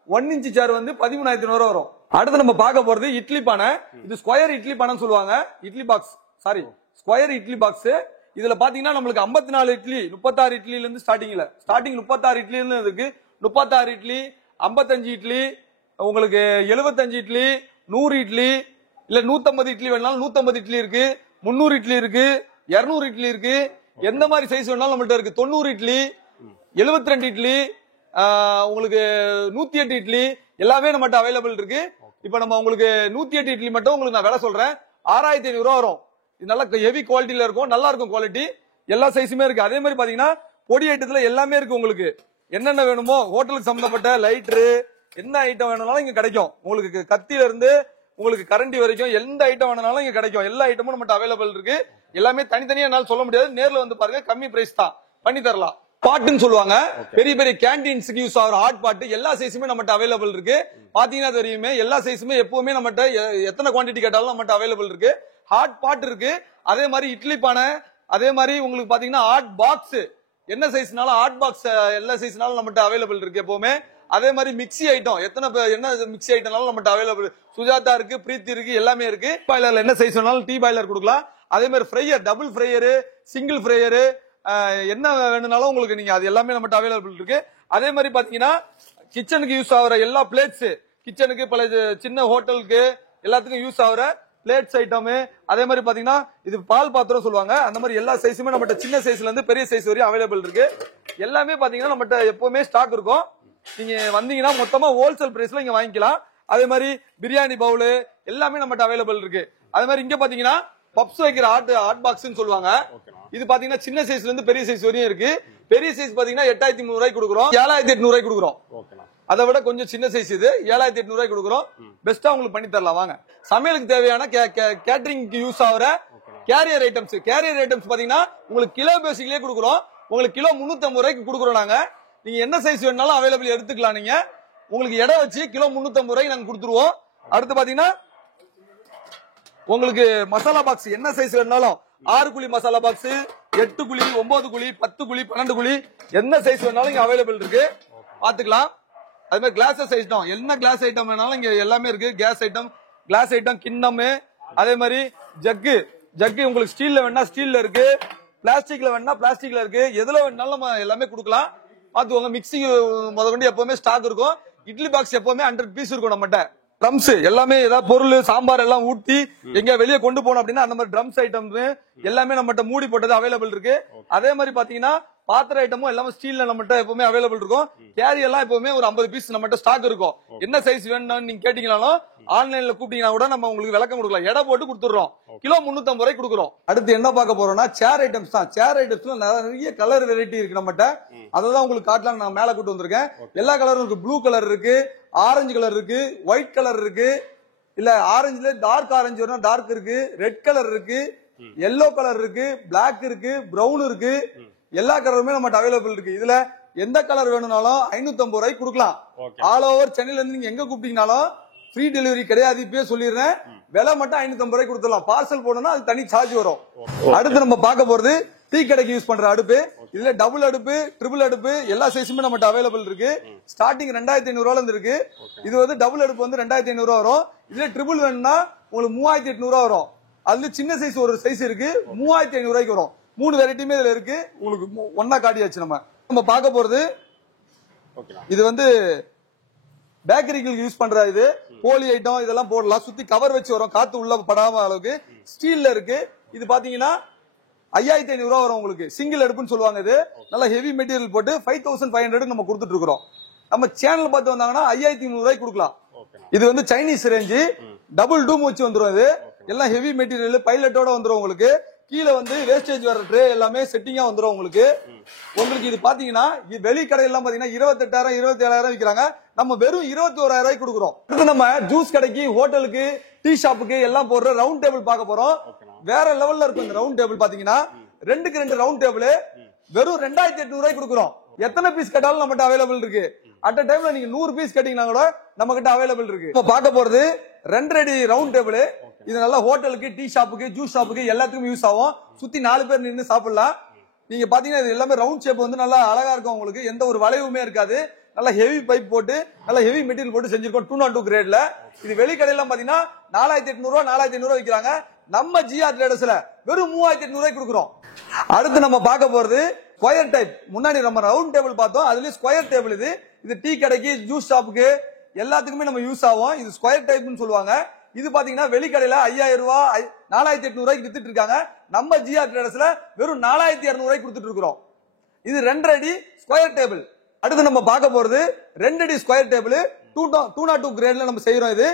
1 இன்ச் சேர் வந்து 13,500 வரும். அடுத்து நம்ம பார்க்க போறது இட்லி பானை. இது ஸ்கொயர் இட்லி பானை சொல்லுவாங்க. Idli box, sorry square idli box. இதுல பாத்தீங்கன்னா நம்மளுக்கு 54 இட்லி, 36 இட்லில இருந்து ஸ்டார்டிங் 36 இட்லி இருக்கு. 36 இட்லி, 55 இட்லி, உங்களுக்கு 75 இட்லி, 100 இட்லி, இல்ல 150 இட்லி வேணாலும் 150 இட்லி இருக்கு. 300 இட்லி இருக்கு, 200 இட்லி இருக்கு. எந்த மாதிரி சைஸ் வேணாலும் நம்மள்ட்ட இருக்கு. 90 இட்லி, 72 இட்லி, உங்களுக்கு 108 இட்லி எல்லாமே நம்மகிட்ட அவைலபிள் இருக்கு. இப்ப நம்ம உங்களுக்கு 108 இட்லி மட்டும் உங்களுக்கு நான் விலை சொல்றேன், 6,500 வரும். இது நல்ல ஹெவி குவாலிட்டியில இருக்கும், நல்லா இருக்கும் குவாலிட்டி. எல்லா சைஸுமே இருக்கு. அதே மாதிரி பாத்தீங்கன்னா பொடி ஐட்டத்துல எல்லாமே இருக்கு. உங்களுக்கு என்னென்ன வேணுமோ ஹோட்டலுக்கு சம்பந்தப்பட்ட லைட்டரு, என்ன ஐட்டம் வேணும்னாலும் இங்க கிடைக்கும். உங்களுக்கு கத்தியில இருந்து உங்களுக்கு கரண்டி வரைக்கும் எந்த ஐட்டம் வேணும்னாலும் இங்க கிடைக்கும். எல்லா ஐட்டமும் நம்மகிட்ட அவைலபிள் இருக்கு. எல்லாமே தனித்தனியா என்னால சொல்ல முடியாது. நேர்ல வந்து பாருங்க, கம்மி பிரைஸ் தான், பண்ணி தரலாம். பாட்டுன்னு சொல்லுவாங்க, பெரிய பெரிய கேண்டீன்ஸ்க்கு யூஸ் ஆகிற ஹாட் பாட்டு எல்லா சைஸுமே நம்மகிட்ட அவைலபிள் இருக்கு. பாத்தீங்கன்னா தெரியுமே, எல்லா சைஸுமே எப்பவுமே நம்மகிட்ட எத்தனை குவான்டிட்டி கேட்டாலும் நம்மகிட்ட அவைலபிள் இருக்கு. ஹாட் பாட் இருக்கு. அதே மாதிரி இட்லி பானை, அதே மாதிரி உங்களுக்கு பாத்தீங்கன்னா ஹாட் பாக்ஸ், என்ன சைஸ்னாலும் ஹாட் பாக்ஸ் எல்லா சைஸ்னாலும் நம்மகிட்ட அவைலபிள் இருக்கு எப்பவுமே. அதே மாதிரி மிக்ஸி ஐட்டம், என்ன மிக்ஸி ஐட்டம்னாலும் நம்மகிட்ட அவைலபிள். சுஜாதா இருக்கு, பிரீத்தி இருக்கு, எல்லாமே இருக்கு. பாய்லர்ல என்ன சைஸ் வேணாலும் டீ பாய்லர் கொடுக்கலாம். அதே மாதிரி fryer, double fryer, single fryer, என்ன வேணும்னாலும் உங்களுக்கு நீங்க அது எல்லாமே நம்மகிட்ட அவைலபிள் இருக்கு. அதே மாதிரி பாத்தீங்கன்னா கிச்சனுக்கு யூஸ் ஆகுற எல்லா பிளேட்ஸ், கிச்சனுக்கு பல சின்ன ஹோட்டலுக்கு எல்லாத்துக்கும் யூஸ் ஆகுற பிளேட்ஸ் ஐட்டம், அதே மாதிரி பாத்தீங்கன்னா இது பால் பாத்திரம் சொல்லுவாங்க, அந்த மாதிரி எல்லா சைஸுமே நம்மகிட்ட சின்ன சைஸ்ல இருந்து பெரிய சைஸ் வரையும் அவைலபிள் இருக்கு. எல்லாமே பாத்தீங்கன்னா நம்மகிட்ட எப்பவுமே ஸ்டாக் இருக்கும். நீங்க வந்தீங்கன்னா மொத்தமா ஹோல்சேல் பிரைஸ்ல இங்க வாங்கிக்கலாம். அதே மாதிரி பிரியாணி பவுல் எல்லாமே நம்மகிட்ட அவைலபிள் இருக்கு. அதே மாதிரி இங்க பாத்தீங்கன்னா பப்ஸ் வைக்கிற ஹாட் பாக்ஸ் சொல்லுவாங்க. இது பாத்தீங்கன்னா சின்ன சைஸ்ல இருந்து பெரிய சைஸ் வரையும் இருக்கு. பெரிய சைஸ் பாத்தீங்கன்னா 8300 ரூபாய்க்கு கொடுக்குறோம், 7800 ரூபாய்க்கு கொடுக்குறோம். அதை விட கொஞ்சம் சின்ன சைஸ் இது 7800 ரூபாய்க்கு கொடுக்குறோம். பெஸ்டா உங்களுக்கு பண்ணி தரலாம் வாங்க. சமையலுக்கு தேவையான கேட்டரிங்க்கு யூஸ் ஆகுற கேரியர் ஐட்டம்ஸ் பாத்தீங்கன்னா உங்களுக்கு கிலோ பேசிக்லயே கொடுக்குறோம். உங்களுக்கு கிலோ 350 ரூபாய்க்கு கொடுக்குறோம் நாங்க. நீங்க என்ன சைஸ் வேணாலும் அவைலபிள் எடுத்துக்கலாம். நீங்க உங்களுக்கு எடை வச்சு கிலோ 350 ரூபாய்க்கு நாங்க கொடுத்துருவோம். அடுத்து பாத்தீங்கன்னா உங்களுக்கு மசாலா பாக்ஸ் என்ன சைஸ் வேணாலும் 6 குழி மசாலா பாக்ஸ், 8 குழி, 9 குழி, 10 குழி, 12 குழி என்ன சைஸ் வேணாலும் இங்க அவைலபிள் இருக்கு, பாத்துக்கலாம். அதே மாதிரி கிளாஸ் ஐட்டம், என்ன கிளாஸ் ஐட்டம் வேணாலும் இங்க எல்லாமே இருக்கு. கிளாஸ் ஐட்டம், கிண்ணம், அதே மாதிரி ஜக்கு உங்களுக்கு ஸ்டீல்ல வேணா ஸ்டீல்ல இருக்கு, பிளாஸ்டிக்ல வேணா பிளாஸ்டிக்ல இருக்கு, எதுல வேணாலும் நம்ம எல்லாமே கொடுக்கலாம். பாத்துக்கோங்க. மிக்ஸி முதற்கொண்டு எப்பவுமே ஸ்டாக் இருக்கும். இட்லி பாக்ஸ் எப்பவுமே 100 பீஸ் இருக்கும் நம்மகிட்ட. ட்ரம்ஸ் எல்லாமே ஏதாவது பொருள் சாம்பார் எல்லாம் ஊட்டி எங்க வெளியே கொண்டு போனோம் அப்படின்னா அந்த மாதிரி ட்ரம்ஸ் ஐட்டம் எல்லாமே நம்மகிட்ட மூடி போட்டது அவைலபிள் இருக்கு. அதே மாதிரி பாத்தீங்கன்னா பாத்திர ஐட்டமும் எல்லாமே ஸ்டீல்ல நம்மகிட்ட எப்பவுமே அவைலபிள் இருக்கும். கேரி எல்லாம் எப்பவுமே ஒரு 50 பீஸ் நம்மகிட்ட ஸ்டாக் இருக்கும். என்ன சைஸ் வேணும்னு நீங்க கேட்டீங்கனாலும் ஆன்லைன்ல கூப்பிட்டீங்கன்னா கூட நம்ம உங்களுக்கு விளக்கம் கொடுக்கலாம். எடை போட்டு கொடுத்துறோம். கிலோ 350 ரூபாய்க்கு கொடுக்குறோம். அடுத்து என்ன பார்க்க போறோம்னா சேர் ஐட்டம்ஸ் தான். சேர் ஐட்டம்ஸ்ல நிறைய கலர் வெரைட்டி இருக்கு நம்மகிட்ட. அததான் உங்களுக்கு காட்டலாம் நான் மேல கூட்டு வந்திருக்கேன். எல்லா கலரும் இருக்கு. ப்ளூ கலர் இருக்கு, ஆரஞ்சு கலர் இருக்கு, ஒயிட் கலர் இருக்கு, இல்ல ஆரஞ்சுல டார்க் ஆரஞ்சு வேணும் டார்க் இருக்கு, ரெட் கலர் இருக்கு, எல்லோ கலர் இருக்கு, பிளாக் இருக்கு, பிரவுன் இருக்கு, எல்லா கலருமே நம்மகிட்ட அவைலபிள் இருக்கு. இதுல எந்த கலர் வேணும்னாலும் 550 ரூபாய்க்கு கொடுக்கலாம். ஆல் ஓவர் சென்னையில இருந்து நீங்க எங்க கூப்பிட்டீங்கனாலும் ஃப்ரீ டெலிவரி கிடையாது. இப்பயே சொல்லிடுறேன், விலை மட்டும் 550 ரூபாய்க்கு கொடுத்துடலாம். பார்சல் போடணும்னா அது தனி சார்ஜ் வரும். அடுத்து நம்ம பார்க்க போறது டீ கடைக்கு யூஸ் பண்ற அடுப்பு. இதுல டபுள் அடுப்பு, ட்ரிபிள் அடுப்பு எல்லா சைஸுமே நம்மகிட்ட அவைலபிள் இருக்கு. ஸ்டார்டிங் 2500 ரூபாயில இருந்து இருக்கு. இது வந்து டபுள் அடுப்பு வந்து 2500 ரூபா வரும். இதுல ட்ரிபிள் வேணும்னா உங்களுக்கு 3800 ரூபா வரும். அதுல சின்ன சைஸ் ஒரு சைஸ் இருக்கு, 3500 ரூபாய்க்கு வரும். 3 வெரைட்டியுமே இதுல இருக்கு. உங்களுக்கு ஒன்னா காட்டியாச்சு. நம்ம பார்க்க போறது இது வந்து பேக்கரிக்கு யூஸ் பண்ற இது போலி ஐட்டம் இதெல்லாம் போடலாம். சுத்தி கவர் வச்சு வரும், காத்து உள்ள படாம அளவுக்கு ஸ்டீல்ல இருக்கு. இது பாத்தீங்கன்னா 5500 ரூபா வரும் உங்களுக்கு. சிங்கிள் அடுப்புன்னு சொல்லுவாங்க. இது நல்ல ஹெவி மெட்டீரியல் போட்டு 5500 நம்ம கொடுத்துட்டு இருக்கிறோம். நம்ம சேனல் பார்த்து வந்தாங்கன்னா 5300 ரூபாய்க்கு கொடுக்கலாம். இது வந்து சைனீஸ் ரேஞ்சு, டபுள் டூம் வச்சு வந்துரும். இது எல்லாம் ஹெவி மெட்டீரியல் பைலட்டோட வந்துரும். உங்களுக்கு கீழே வந்து வேஸ்டேஜ் வர ட்ரே எல்லாமே செட்டிங்கா வந்துரும். உங்களுக்கு இது பாத்தீங்கன்னா வெளி கடையெல்லாம் பாத்தீங்கன்னா 28000 27000 விற்கிறாங்க. நம்ம வெறும் 21000 ரூபாய்க்கு கொடுக்குறோம். அடுத்து நம்ம ஜூஸ் கடைக்கு, ஹோட்டலுக்கு, டீ ஷாப்புக்கு எல்லாம் போடுற ரவுண்ட் டேபிள் பார்க்க போறோம். வேற லெவல்ல இருக்கும் இந்த ரவுண்ட் டேபிள். பாத்தீங்கன்னா 2க்கு 2 ரவுண்ட் டேபிள் வெறும் 2800 ரூபாய்க்கு கொடுக்குறோம். எத்தனை பீஸ் கேட்டாலும் நம்மகிட்ட அவைலபிள் இருக்கு. அட் அ டைம்ல நீங்க 100 பீஸ் கேட்டீங்கன்னா கூட நம்ம கிட்ட அவைலபிள் இருக்கு. இப்ப பார்க்க போறது 2 அடி ரவுண்ட் டேபிள். இது நல்லா ஹோட்டலுக்கு, டீ ஷாப்புக்கு, ஜூஸ் ஷாப்புக்கு எல்லாத்துக்கும் யூஸ் ஆகும். சுத்தி 4 பேர் நின்று சாப்பிடலாம். நீங்க பாத்தீங்கன்னா இது எல்லாமே ரவுண்ட் ஷேப் வந்து நல்லா அழகா இருக்கும். உங்களுக்கு எந்த ஒரு வளைவுமே இருக்காது. நல்லா ஹெவி பைப் போட்டு நல்லா ஹெவி மெட்டீரியல் போட்டு செஞ்சிருக்கோம் 202 கிரேட்ல. இது வெளி கடையில பாத்தீங்கன்னா 4800 ரூபாய் 4500 ரூபாய் விற்கிறாங்க. நம்ம ஜிஆர் ட்ரேடர்ஸ்ல வெறும் 3800 ரூபாய்க்கு கொடுக்குறோம். அடுத்து நம்ம பார்க்க போறது ஸ்கொயர் டைப். முன்னாடி நம்ம ரவுண்ட் டேபிள் பார்த்தோம், அதுலயே ஸ்கொயர் டேபிள். இது டீ கடைக்கு, ஜூஸ் ஷாப்புக்கு எல்லாத்துக்குமே நம்ம யூஸ் ஆகும். இது ஸ்கொயர் டைப்னு சொல்லுவாங்க. இது பாத்தீங்கன்னா வெளிக்கடையில 5000 ரூபாய் 4800 ரூபாய்க்கு வித்துட்டு இருக்காங்க. நம்ம ஜிஆர் ட்ரேடர்ஸ்ல வெறும் 4200 ரூபாய்க்கு கொடுத்துட்டு இருக்கிறோம். இது 2 அடி ஸ்கொயர் டேபிள். அடுத்து நம்ம பார்க்க போறது 2 அடி ஸ்கொயர் டேபிள் 202 கிரேட்ல நம்ம செய்யறோம். இது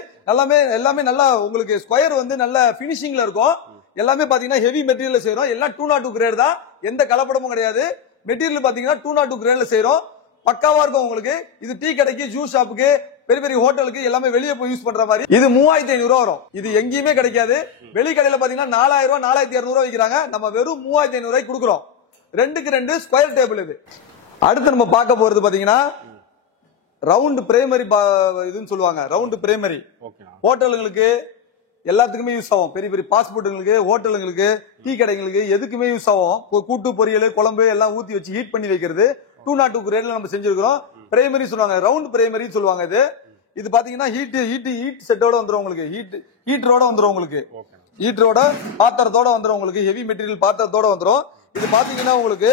எல்லாமே நல்லா உங்களுக்கு ஸ்கொயர் வந்து நல்ல பினிஷிங்ல இருக்கும். எல்லாமே பாத்தீங்கன்னா ஹெவி மெட்டீரியல்ல செய்யறோம். எல்லாம் 202 கிரேட் தான், எந்த கலப்படமும் கிடையாது. மெட்டீரியல் பாத்தீங்கன்னா 202 கிரேட்ல செய்யறோம். பக்காவா இருக்கும் உங்களுக்கு. இது டீ கடைக்கு, ஜூஸ் ஷாப்புக்கு, பெரிய பெரிய ஹோட்டலுக்கு எல்லாமே வெளியே போய் யூஸ் பண்ற மாதிரி. இது 3500 ரூபாய் வரும். இது எங்கேயுமே கிடைக்காது. வெளி கடையில பாத்தீங்கன்னா 4000 ரூபாய் 4200 ரூபாய் விற்கிறாங்க. நம்ம வெறும் 3500 ரூபாய்க்கு கொடுக்குறோம். 2க்கு 2 ஸ்கொயர் டேபிள் இது. அடுத்து நம்ம பார்க்க போறது பாத்தீங்கன்னா ரவுண்ட் பிரைமரி இதுன்னு சொல்லுவாங்க. ரவுண்ட் பிரைமரி ஹோட்டலுங்களுக்கு எல்லாத்துக்குமே யூஸ் ஆகும். பெரிய பெரிய பாஸ்போர்ட்டுங்களுக்கு, ஹோட்டலுங்களுக்கு, டீ கடைங்களுக்கு எதுக்குமே யூஸ் ஆகும். கூட்டு பொரியல், குழம்பு எல்லாம் ஊத்தி வச்சு ஹீட் பண்ணி வைக்கிறது 202 கிரேட்ல நம்ம செஞ்சிருக்கிறோம். பிரைமரி சொல்லுவாங்க, ரவுண்ட் பிரைமரி சொல்லுவாங்க. இது பாத்தீங்கன்னா ஹீட் செட்டோட வந்துரும் உங்களுக்கு. ஹீட்டரோட வந்துரும் உங்களுக்கு. ஹீட்டரோட பாத்திரத்தோட வந்துரும் உங்களுக்கு. ஹெவி மெட்டீரியல் பாத்திரத்தோட வந்துரும். இது பாத்தீங்கன்னா உங்களுக்கு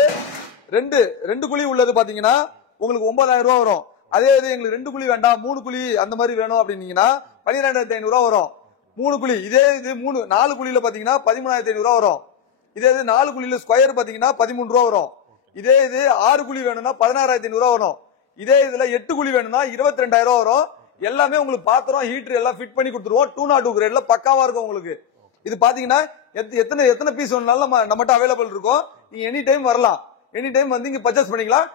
ரெண்டு குழி உள்ளது பாத்தீங்கன்னா உங்களுக்கு 9,000 ரூபாய் வரும். அதே இது எங்களுக்கு 2 குழி வேண்டாம் 3 குழி அந்த மாதிரி வேணும் அப்படின்னீங்கன்னா 12,500 ரூபாய் வரும் 3 குழி. இதே இது 4 குழியில பாத்தீங்கன்னா 13,500 ரூபாய் வரும். இதே இது 4 குழியில ஸ்கொயர் பாத்தீங்கன்னா 13 ரூபாய் வரும். இதே இது 6 குழி வேணும்னா 16,500 ரூபாய் வரும். இதே இதுல 8 குழி வேணும்னா 22,000 ரூபாய் வரும். எல்லாமே உங்களுக்கு பாத்திரம் ஹீட்டர் எல்லாம் ஃபிட் பண்ணி கொடுத்துருவோம். 202 கிரேட்ல பக்காவா இருக்கும் உங்களுக்கு. இது பாத்தீங்கன்னா எத்தனை பீஸ் வேணும்னாலும் நம்மகிட்ட அவைலபிள் இருக்கும். நீங்க எனி டைம் வரலாம், எனி டைம் வந்து இங்க பர்ச்சேஸ் பண்ணிக்கலாம்.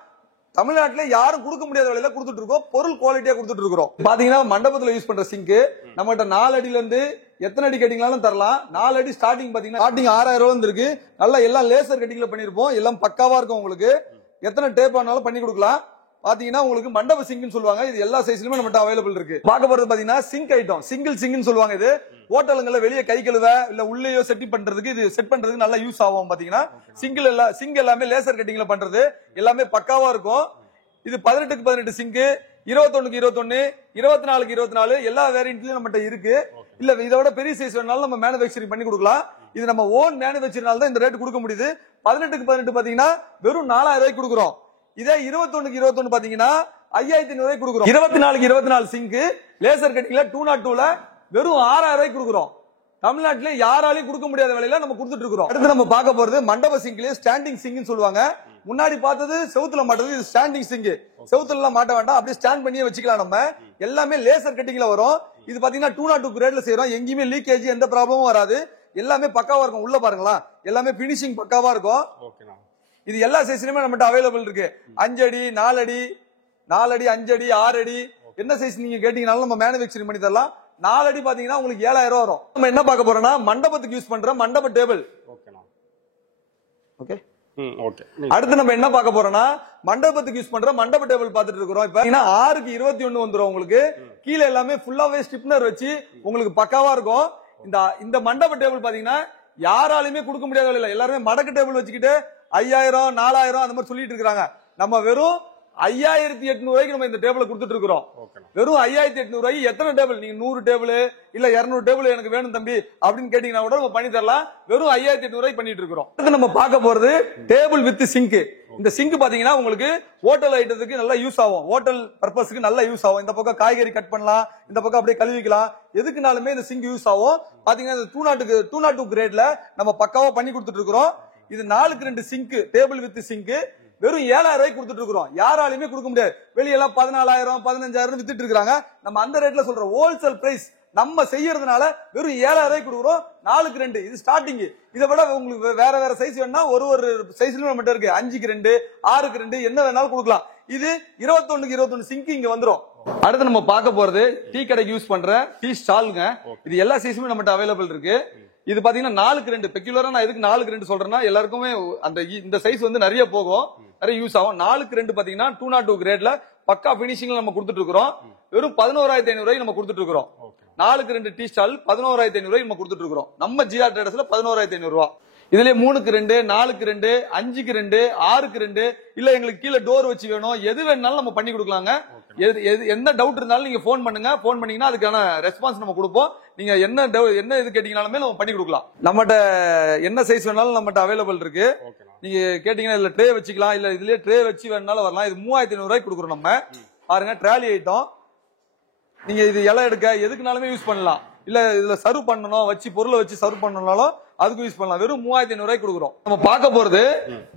தமிழ்நாட்டுல யாரும் கொடுக்க முடியாத விலையில கொடுத்துட்டு இருக்கோம். பொருள் குவாலிட்டியா கொடுத்துட்டு இருக்கிறோம். பாத்தீங்கன்னா மண்டபத்துல யூஸ் பண்ற சிங்க் நம்மகிட்ட 4 அடியில இருந்து எத்தனை அடி கட்டிங்களாலும் தரலாம். 4 அடி ஸ்டார்டிங் பாத்தீங்கன்னா 6,000 ரூபாய் இருக்கு. நல்லா எல்லாம் லேசர் கட்டிங்ல பண்ணிருப்போம். எல்லாம் பக்காவா இருக்கும் உங்களுக்கு. எத்தனை டேப் ஆனாலும் பண்ணி கொடுக்கலாம். பாத்தீங்கன்னா உங்களுக்கு மண்டப சிங்க்னு சொல்லுவாங்க. இது எல்லா சைஸ்லயுமே நம்மகிட்ட அவைலபிள் இருக்கு. பார்க்க போறது பாத்தீங்கன்னா சிங்க் ஐட்டம், சிங்கிள் சிங்க்னு சொல்லுவாங்க. இது ஹோட்டலுங்கள்ல வெளியே கை கழுவ இல்ல உள்ளேயோ செட் பண்றதுக்கு இது செட் பண்றதுக்கு நல்லா யூஸ் ஆகும். பாத்தீங்கன்னா சிங்க் எல்லாமே லேசர் கட்டிங்ல பண்றது எல்லாமே பக்காவா இருக்கும். இது 18க்கு 18 சிங்க், 21க்கு 21, 24க்கு 24 எல்லா வேரியன்ட்லயும் நம்மகிட்ட இருக்கு. இல்ல இதை விட பெரிய சைஸ் வேணாலும் நம்ம மேனுஃபேக்சரிங் பண்ணி கொடுக்கலாம். இது நம்ம ஓன் மேனுஃபேக்சரிங்னால தான் இந்த ரேட் கொடுக்க முடியுது. 18க்கு 18 பாத்தீங்கன்னா வெறும் 4,000 ரூபாய்க்கு கொடுக்குறோம். இதே 21க்கு 21 பாத்தீங்கன்னா 5,500 ரூபாய்க்கு கொடுக்குறோம். 24க்கு 24 சிங்க் லேசர் கட்டிங்ல 202ல வெறும் 6,000 ரூபாய்க்கு கொடுக்குறோம். தமிழ்நாட்டிலே யாராலையும் கொடுக்க முடியாத விலையில நம்ம கொடுத்துட்டு இருக்கோம். அடுத்து நம்ம பார்க்க போறது மண்டப சிங்க்லயே ஸ்டாண்டிங் சிங்க்னு சொல்லுவாங்க. முன்னாடி பார்த்தது செவுத்துல மாட்டது, இது ஸ்டாண்டிங் சிங்க். செவுத்துல எல்லாம் மாட்ட வேண்டாம், அப்படியே ஸ்டாண்ட் பண்ணியே வச்சுக்கலாம். நம்ம எல்லாமே லேசர் கட்டிங்ல வரும். இது பாத்தீங்கன்னா 202 கிரேட்ல செய்யறோம். எங்கேயுமே லீக்கேஜ் எந்த ப்ராப்ளமும் வராது. எல்லாமே பக்காவா இருக்கும். உள்ள பாருங்களா, எல்லாமே பினிஷிங் பக்காவா இருக்கும். இது எல்லா சைஸ்லயுமே நம்மகிட்ட அவைலபிள் இருக்கு. 5 அடி 4 அடி 5 அடி 6 அடி என்ன சைஸ் நீங்க கேட்டீங்கனாலும் நம்ம மேனுஃபேக்சரிங் பண்ணி தரலாம். 4 அடி பாத்தீங்கன்னா உங்களுக்கு 7,000 ரூபாய் வரும். நம்ம என்ன பார்க்க போறோம்னா மண்டபத்துக்கு யூஸ் பண்ற மண்டப டேபிள். ஓகே. அடுத்து நம்ம என்ன பார்க்க போறோம்னா மண்டபத்துக்கு யூஸ் பண்ற மண்டப டேபிள் பார்த்துட்டு இருக்கிறோம். இப்ப 6க்கு 21 வந்துரும் உங்களுக்கு. கீழே எல்லாமே ஃபுல்லாவே ஸ்டிப்னர் வச்சு உங்களுக்கு பக்காவா இருக்கும். இந்த மண்டப டேபிள் பாத்தீங்கன்னா யாராலுமே கொடுக்க முடியாத விலையில எல்லாருமே மடக்கு டேபிள் வச்சுக்கிட்டு 5,000 4,000 அந்த மாதிரி சொல்லிட்டு இருக்காங்க. நம்ம வெறும் 5,800 ரூபாய்க்கு நம்ம இந்த டேபிளை கொடுத்துட்டு இருக்கிறோம். வெறும் 5,800 ரூபாய்க்கு எத்தனை டேபிள் நீங்க 100 டேபிள் இல்ல 200 டேபிள் எனக்கு வேணும் தம்பி அப்படின்னு கேட்டீங்கன்னா கூட நம்ம பண்ணி தரலாம். வெறும் 5,800 ரூபாய்க்கு பண்ணிட்டு இருக்கிறோம். அடுத்து நம்ம பார்க்க போறது டேபிள் வித் சிங்க். இந்த சிங்க் பாத்தீங்கன்னா உங்களுக்கு ஹோட்டல் ஐட்டத்துக்கு நல்லா யூஸ் ஆகும். ஹோட்டல் பர்பஸ்க்கு நல்லா யூஸ் ஆகும். இந்த பக்கம் காய்கறி கட் பண்ணலாம், இந்த பக்கம் அப்படியே கழுவிக்கலாம். எதுக்குனாலுமே இந்த சிங்க் யூஸ் ஆகும். பாத்தீங்கன்னா 202 கிரேட்ல நம்ம பக்காவா பண்ணி கொடுத்துட்டு இருக்கிறோம். இது 4க்கு 2 சிங்க் டேபிள் வித் சிங்க் வெறும் 7,000 ரூபாய்க்கு கொடுத்துட்டு இருக்கிறோம். யாராலையுமே கொடுக்க முடியாது. வெளியெல்லாம் 14,000 15,000 வித்துட்டு இருக்காங்க. நம்ம அந்த ரேட்ல சொல்றோம். ஹோல்சேல் பிரைஸ் நம்ம செய்யறதுனால வெறும் 7,000 ரூபாய்க்கு கொடுக்குறோம். 4க்கு 2 இது ஸ்டார்டிங். இதை விட உங்களுக்கு வேற சைஸ் வேணா ஒரு சைஸ்ல நம்மகிட்ட இருக்கு. 5க்கு 2 6க்கு 2 என்ன வேணாலும் கொடுக்கலாம். இது 21க்கு 21 சிங்க் இங்க வந்துரும். அடுத்து நம்ம பார்க்க போறது டீ கடைக்கு யூஸ் பண்ற டீ ஸ்டால்ங்க. இது எல்லா சைஸுமே நம்மகிட்ட அவைலபிள் இருக்கு. இது பாத்தீங்கன்னா 4க்கு 2 பெக்குலரா நான் எதுக்கு 4க்கு 2 சொல்றேன்னா எல்லாருக்குமே இந்த சைஸ் வந்து நிறைய போகும், நிறைய யூஸ் ஆகும். 4க்கு 2 பாத்தீங்கன்னா 202 கிரேட்ல பக்கா பினிஷிங்ல நம்ம கொடுத்துட்டு இருக்கிறோம். வெறும் 11,500 ரூபாய்க்கு நம்ம கொடுத்துட்டு இருக்கிறோம். 4க்கு 2 டீ ஸ்டால் 11,500 ரூபாய்க்கு நம்ம கொடுத்துட்டு இருக்கிறோம். நம்ம ஜிஆர் ட்ரேடர்ஸ்ல 11,500 ரூபாய். இதுல 3க்கு 2 4க்கு 2 5க்கு 2 6க்கு 2 இல்ல எங்களுக்கு கீழே டோர் வச்சு வேணும், எது வேணாலும் நம்ம பண்ணி கொடுக்கலாங்க. எந்த டவுட் இருந்தாலும் நீங்க போன் பண்ணுங்க. போன் பண்ணீங்கன்னா அதுக்கான ரெஸ்பான்ஸ் நம்ம கொடுப்போம். நீங்க என்ன இது கேட்டீங்கனாலுமே நம்ம பண்ணி கொடுக்கலாம். நம்மகிட்ட என்ன சைஸ் வேணாலும் நம்மகிட்ட அவைலபிள் இருக்கு. நீங்க கேட்டீங்கன்னா இதுல ட்ரே வச்சுக்கலாம், இல்ல இதுலயே ட்ரே வச்சு வேணாலும் வரலாம். இது 3,500 ரூபாய்க்கு கொடுக்குறோம். நம்ம பாருங்க ட்ராலி ஐட்டம். நீங்க இது இலை எடுக்க எதுக்குனாலுமே யூஸ் பண்ணலாம். இல்ல இதுல சர்வ் பண்ணணும் வச்சு பொருளை வச்சு சர்வ் பண்ணனாலும் அதுக்கு யூஸ் பண்ணலாம். வெறும் 3,500 ரூபாய்க்கு கொடுக்குறோம். நம்ம பார்க்க போறது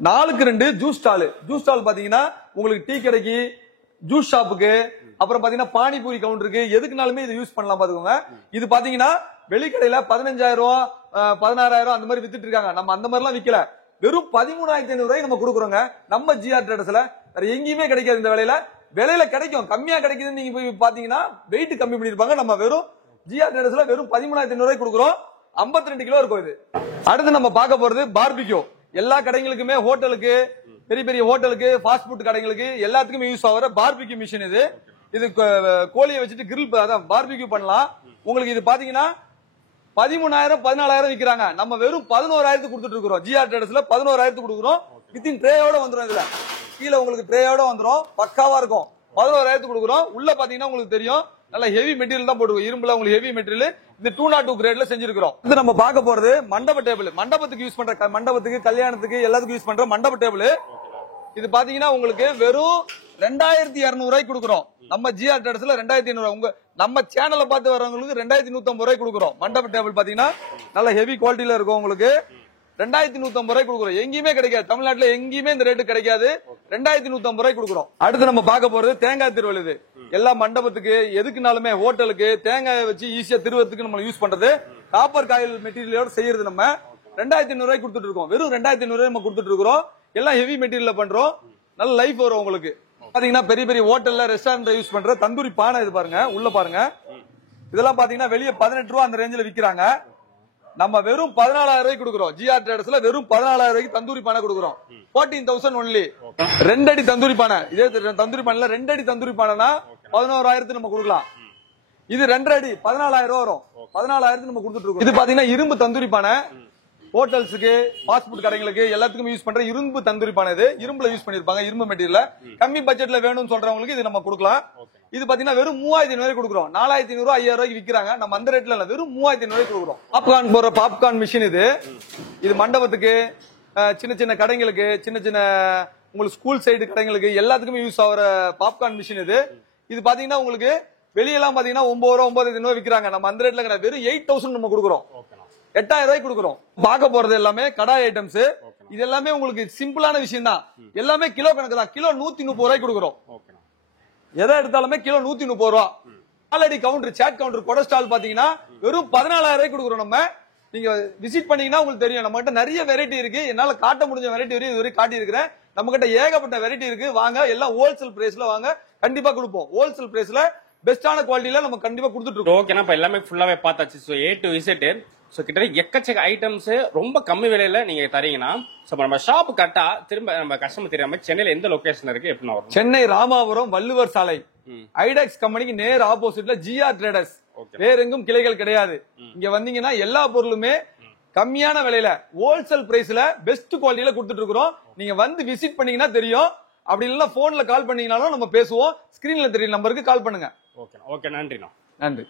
4க்கு 2 ஜூஸ் ஸ்டால். ஜூஸ் ஸ்டால் பாத்தீங்கன்னா உங்களுக்கு டீ கடைக்கு, ஜூஸ் ஷாப்புக்கு, அப்புறம் பாத்தீங்கன்னா பானிபூரி கவுண்டருக்கு எதுக்குனாலுமே இது யூஸ் பண்ணலாம். பாத்துக்கோங்க. இது பாத்தீங்கன்னா வெளிக்கடையில 15,000 16,000 அந்த மாதிரி வித்துட்டு இருக்காங்க. நம்ம அந்த மாதிரி எல்லாம் விக்கல. வெறும் 13,500 ரூபாய்க்கு நம்ம கொடுக்குறோங்க. நம்ம ஜிஆர் ட்ரேடர்ஸ்ல வேற எங்கேயுமே கிடைக்காது. இந்த விலையில கிடைக்கும், கம்மியா கிடைக்குதுன்னு நீங்க போய் பாத்தீங்கன்னா வெயிட் கம்மி பண்ணிருப்பாங்க. நம்ம வெறும் ஜிஆர் ட்ரேடர்ஸ்ல வெறும் 13,500 ரூபாய்க்கு கொடுக்குறோம். 52 கிலோ இருக்கும் இது. அடுத்து நம்ம பார்க்க போறது பார்பிக்யூ. எல்லா கடைகளுக்குமே ஹோட்டலுக்கு, பெரிய பெரிய ஹோட்டலுக்கு, ஃபாஸ்ட் ஃபுட் கடைகளுக்கு எல்லாத்துக்குமே யூஸ் ஆகிற பார்பிக்யூ மிஷின் இது. இது கோழியை வச்சுட்டு கிரில் பார்பிக்யூ பண்ணலாம். உங்களுக்கு இது பாத்தீங்கன்னா 13,000 14,000 விற்கிறாங்க. நம்ம வெறும் 11,000 கொடுத்துட்டு இருக்கிறோம். ஜிஆர் ட்ரேடர்ஸ்ல 11,000 கொடுக்குறோம். வித்தின் ட்ரேயோட வந்துடும். இதுல கீழே உங்களுக்கு ட்ரேயோட வந்துடும். பக்காவா இருக்கும். 11,000 கொடுக்குறோம். உள்ள பாத்தீங்கன்னா உங்களுக்கு தெரியும் நல்ல ஹெவி மெட்டீரியல் தான் போட்டுருக்கோம். இரும்புல உங்களுக்கு ஹெவி மெட்டீரியல் இது 202 கிரேட்ல செஞ்சிருக்கிறோம். இது நம்ம பார்க்க போறது மண்டப டேபிள். மண்டபத்துக்கு யூஸ் பண்ற மண்டபத்துக்கு கல்யாணத்துக்கு எல்லாத்துக்கும் யூஸ் பண்ற மண்டப டேபிள். இது பாத்தீங்கன்னா உங்களுக்கு வெறும் 2200 ரூபாய்க்கு கொடுக்குறோம். நம்ம ஜிஆர் ட்ரேடர்ஸ்ல 2200 உங்க நம்ம சேனலை பார்த்து வரவங்களுக்கு 2150 ரூபாய்க்கு கொடுக்குறோம். மண்டப டேபிள் பாத்தீங்கன்னா நல்ல ஹெவி குவாலிட்டியில இருக்கும். உங்களுக்கு 2150 ரூபாய்க்கு கொடுக்குறோம். எங்கேயுமே கிடைக்காது, தமிழ்நாட்டுல எங்கேயுமே இந்த ரேட்டு கிடைக்காது. 2150 ரூபாய்க்கு கொடுக்குறோம். அடுத்து நம்ம பார்க்க போறது தேங்காய் திருவல். இது எல்லா மண்டபத்துக்கு எதுக்குனாலுமே ஹோட்டலுக்கு தேங்காய் வச்சு ஈஸியா திருவத்துக்கு நம்ம யூஸ் பண்றது காப்பர் காயில் மெட்டீரியலோட செய்யறது. நம்ம 2500 ரூபாய்க்கு கொடுத்துட்டு இருக்கோம். வெறும் 2500 ரூபாய் நம்ம கொடுத்துட்டு இருக்கிறோம். எல்லாம் ஹெவி மெட்டீரியல்ல பண்றோம். நல்ல லைஃப் வரும் உங்களுக்கு. பாத்தீங்கன்னா பெரிய பெரிய ஹோட்டல்ல ரெஸ்டாரண்ட் யூஸ் பண்ற தந்தூரி பானை. இது பாருங்க, உள்ள பாருங்க. இதெல்லாம் பாத்தீங்கன்னா வெளியே 18 ரூபா அந்த ரேஞ்சில விக்கிறாங்க. நம்ம வெறும் 14000 ரூபாய்க்கு கொடுக்குறோம். ஜிஆர் ட்ரேடர்ஸ்ல வெறும் 14000 ரூபாய்க்கு தந்தூரி பானை கொடுக்குறோம். 14,000 ஒன்லி. 2 அடி தந்தூரி பானை. இதே தந்தூரி பானைல 2 அடி தந்தூரி பானைனா 11,000 நம்ம கொடுக்கலாம். இது 2 அடி 14,000 ரூபாய் வரும். 14,000 நம்ம கொடுத்துட்டு இருக்கோம். இது பாத்தீங்கன்னா இரும்பு தந்தூரி பானை. ஹோட்டல்ஸுக்கு ஃபாஸ்ட் ஃபுட் கடைகளுக்கு எல்லாத்துக்கும் யூஸ் பண்ற இரும்பு தந்தூரி பானை. இது இரும்புல யூஸ் பண்ணிருப்பாங்க. இரும்பு மெட்டீரியல் கம்மி பட்ஜெட்ல வேணும்னு சொல்றவங்களுக்கு இது நம்ம கொடுக்கலாம். இது பாத்தீங்கன்னா வெறும் 3500 ரூபாய்க்கு கொடுக்குறோம். 4500 5000 ரூபாய்க்கு விக்கிறாங்க. நம்ம அந்த ரேட்ல இல்ல, வெறும் 3500 ரூபாய்க்கு கொடுக்குறோம். பாப்கார்ன் போற பாப்கார்ன் மிஷின் இது. இது மண்டபத்துக்கு சின்ன சின்ன கடைகளுக்கு சின்ன சின்ன உங்களுக்கு ஸ்கூல் சைடு கடைகளுக்கு எல்லாத்துக்குமே யூஸ் ஆகிற பாப்கார்ன் மிஷின் இது. இது பாத்தீங்கன்னா உங்களுக்கு வெளியெல்லாம் பாத்தீங்கன்னா 9 ரூபா 9,500 ரூபாய் விக்கிறாங்க. நம்ம அந்த ரேட்ல கிடையாது. வெறும் 8000 நம்ம கொடுக்குறோம். 8000 ரூபாய்க்கு கொடுக்குறோம். பார்க்க போறது எல்லாமே கடாய் ஐட்டம்ஸ். இது எல்லாமே உங்களுக்கு சிம்பிளான விஷயம் தான். எல்லாமே கிலோ கணக்கு தான். கிலோ 130 ரூபாய்க்கு கொடுக்குறோம். எதை எடுத்தாலுமே கிலோ 130 ரூபா. ஆல்ரெடி கவுண்டர் சேட் கவுண்டர் கொடஸ்டால் பாத்தீங்கன்னா வெறும் 14,000 ரூபாய்க்கு கொடுக்குறோம். நம்ம நீங்க விசிட் பண்ணீங்கன்னா உங்களுக்கு தெரியும். நம்ம கிட்ட நிறைய வெரைட்டி இருக்கு. என்னால காட்ட முடிஞ்ச வெரைட்டி வரையும் இதுவரை காட்டி இருக்கிறேன். நம்ம கிட்ட ஏகப்பட்ட வெரைட்டி இருக்கு. வாங்க, எல்லாம் ஹோல்சேல் பிரைஸ்ல வாங்க, கண்டிப்பா கொடுப்போம். ஹோல்சேல் பிரைஸ்ல பெஸ்டான குவாலிட்டியில நம்ம கண்டிப்பா கொடுத்துட்டு இருக்கோம். ஓகேனா இப்ப எல்லாமே ஃபுல்லாவே பார்த்தாச்சு. So A to Z so கிட்டத்தட்ட எக்கச்சக்க ஐட்டம்ஸ் ரொம்ப கம்மி விலையில நீங்க தரீங்கன்னா நம்ம ஷாப் கரெக்டா திரும்ப நம்ம கஸ்டமர் தெரியாம சென்னையில எந்த லொகேஷன் இருக்கு எப்படி வரும்? சென்னை ராமாபுரம் வள்ளுவர் சாலை ஐடெக்ஸ் கம்பெனிக்கு நேர் ஆப்போசிட்ல ஜிஆர் ட்ரேடர்ஸ். வேற எங்கும் கிளைகள் கிடையாது. இங்க வந்தீங்கன்னா எல்லா பொருளுமே கம்மியான விலையில ஹோல்சேல் பிரைஸ்ல பெஸ்ட் குவாலிட்டியில கொடுத்துட்டு இருக்கிறோம். நீங்க வந்து விசிட் பண்ணீங்கன்னா தெரியும். அப்படி இல்லைன்னா போன்ல கால் பண்ணீங்கனாலும் நம்ம பேசுவோம். ஸ்கிரீன்ல தெரியும் நம்பருக்கு கால் பண்ணுங்க. ஓகே, நன்றிண்ணா. நன்றி.